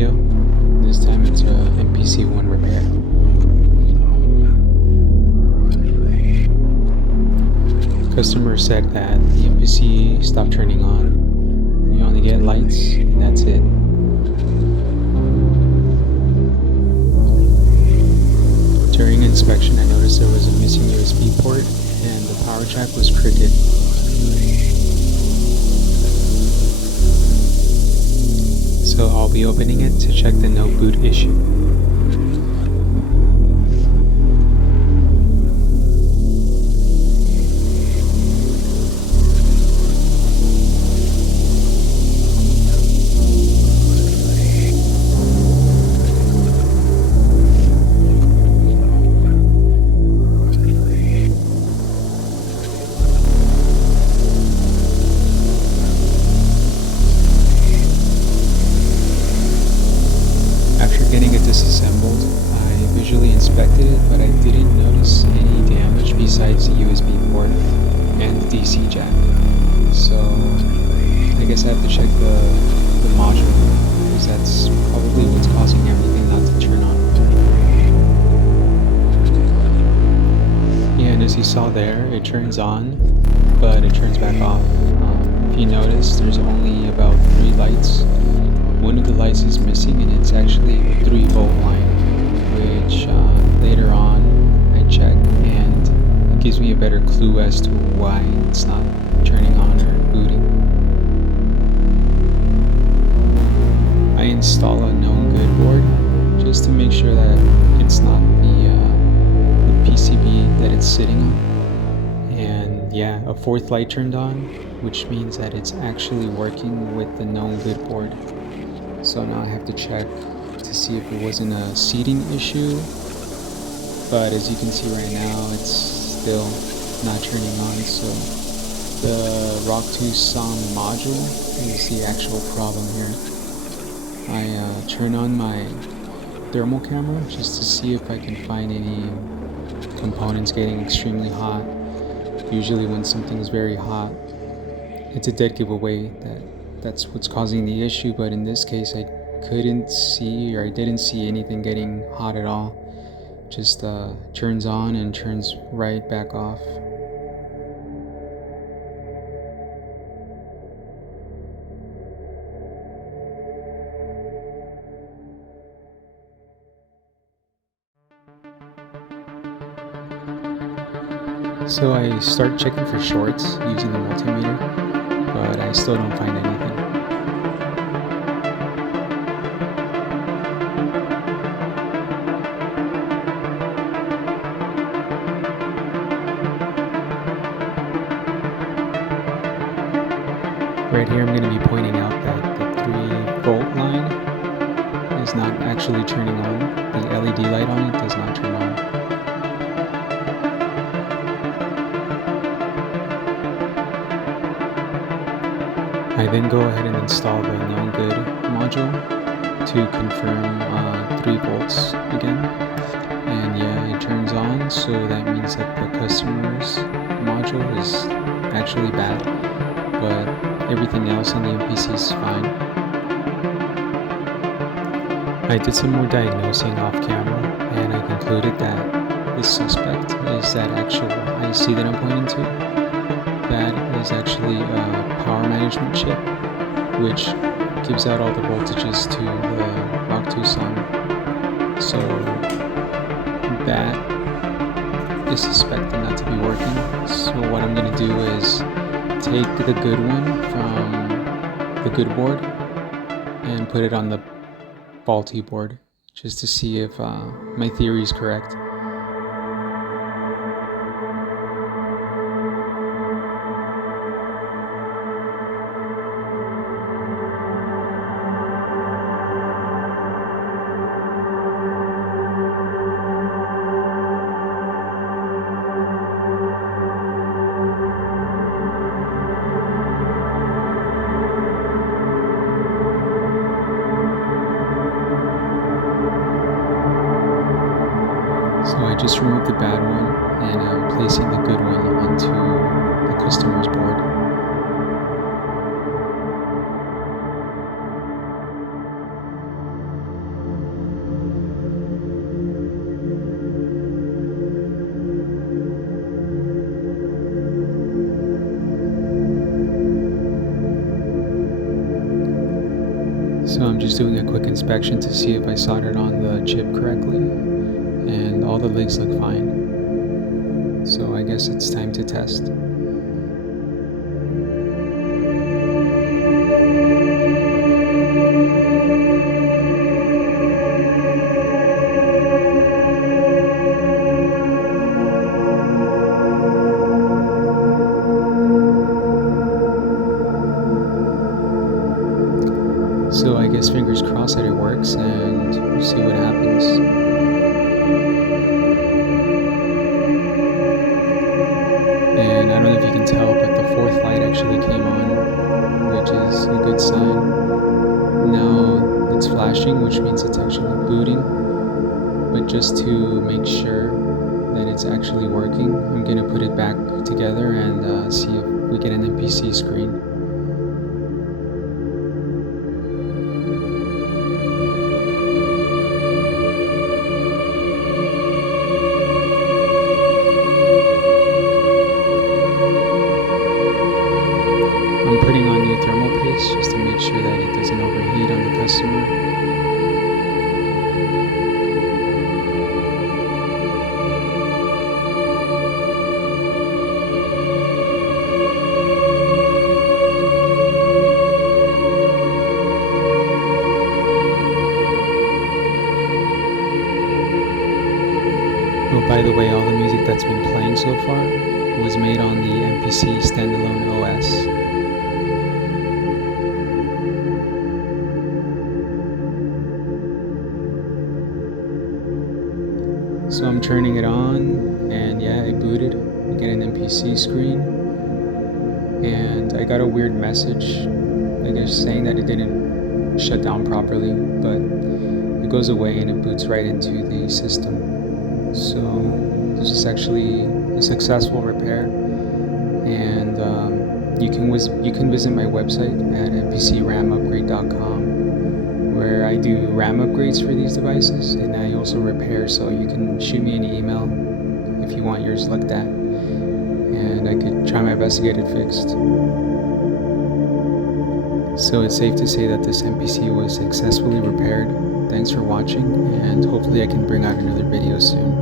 video. This time it's a MPC One repair. Customer said that the MPC stopped turning on. You only get lights and that's it. During inspection I noticed there was a missing USB port and the power jack was crooked. So I'll be opening it to check the no boot issue. Getting it disassembled, I visually inspected it, but I didn't notice any damage besides the USB port and the DC jack. So I guess I have to check the module, because that's probably what's causing everything not to turn on. Yeah, and as you saw there, it turns on, but it turns back off. If you notice, there's only about 3 lights. One of the lights is missing and it's actually a 3-volt line, which later on I check and it gives me a better clue as to why it's not turning on or booting. I install a known good board just to make sure that it's not the PCB that it's sitting on. And yeah, a 4th light turned on, which means that it's actually working with the known good board. So now I have to check to see if it wasn't a seating issue, but as you can see right now it's still not turning on. So the ROC2 SOM module is the actual problem here. I turn on my thermal camera just to see if I can find any components getting extremely hot. Usually when something is very hot, it's a dead giveaway that's what's causing the issue, but in this case I didn't see anything getting hot at all. Just turns on and turns right back off. So I start checking for shorts using the multimeter, but I still don't find anything. Right here I'm going to be pointing out that the 3-volt line is not actually turning on. The LED light on it does not turn on. I then go ahead and install the known good module to confirm 3 volts again. And yeah, it turns on, so that means that the customer's module is actually bad, but everything else on the MPC is fine. I did some more diagnosing off camera and I concluded that the suspect is that actual IC that I'm pointing to. That is actually a power management chip, which gives out all the voltages to the ROC2 SOM. So that is suspected not to be working. So what I'm going to do is take the good one from the good board and put it on the faulty board, just to see if my theory is correct. So I just removed the bad one and I'm placing the good one onto the customer's board. quick inspection to see if I soldered on the chip correctly, and all the legs look fine. So I guess it's time to test. So I guess fingers crossed that it works, and we'll see what happens. And I don't know if you can tell, but the fourth light actually came on, which is a good sign. Now it's flashing, which means it's actually booting. But just to make sure that it's actually working, I'm gonna put it back together and see if we get an MPC screen. I'm putting on new thermal paste just to make sure that it doesn't overheat on the customer. Oh, by the way, all the music that's been playing so far was made on the MPC Standalone OS. So I'm turning it on, and yeah, it booted. We get an MPC screen, and I got a weird message, I guess, saying that it didn't shut down properly, but it goes away and it boots right into the system. So this is actually a successful repair, and you can visit my website at mpcramupgrade.com, where I do RAM upgrades for these devices, and I also repair, so you can shoot me an email if you want yours looked at, and I could try my best to get it fixed. So it's safe to say that this MPC was successfully repaired. Thanks for watching, and hopefully I can bring out another video soon.